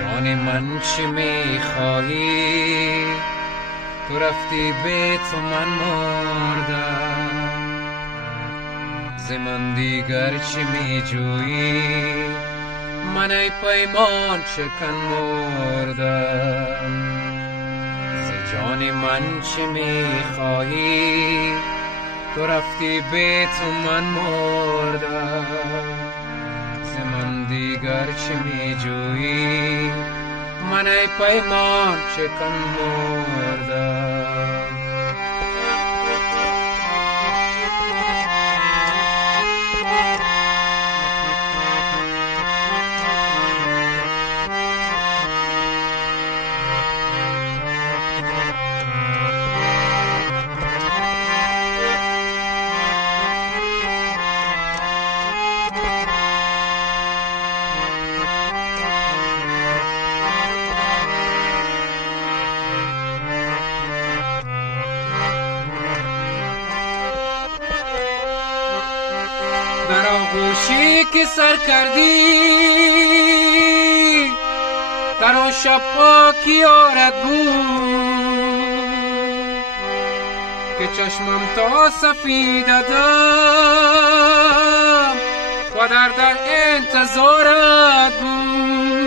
جان من چه میخواهی؟ تو رفتی به تو من مردم، ز من دیگر چه میجویی؟ من ای پیمان شکن مردم. ز جان من چه میخواهی؟ تو رفتی به تو من مردم، ز من دیگر چه میجویی؟ من ای پیمان شکن مردم. در آغوشی که سر کردی در آن شب پاکی آرد بود که چشمم تا سفید دم و در انتظارت بود.